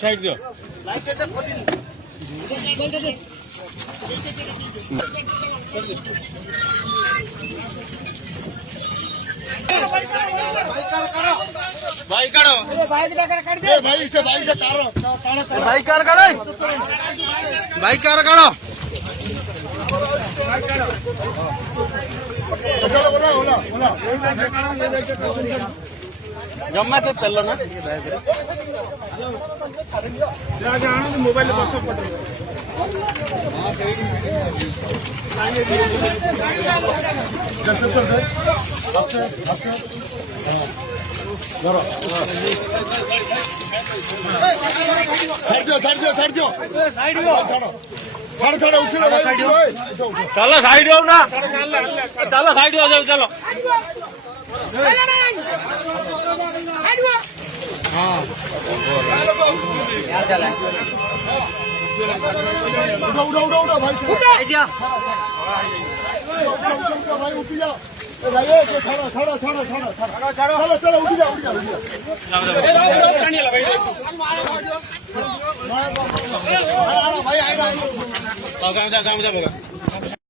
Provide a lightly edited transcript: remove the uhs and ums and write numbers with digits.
side दो भाई काढो bike से बाइक से काढो बाइक कार काढो बाइक कार काढो जम्मा तो चलो ना मोबाइल चलो साइड हो ना चलो साइड हो जाओ चलो हाँ उड़ा भाई भाई छोड़ो चलो उठ जाओ भाई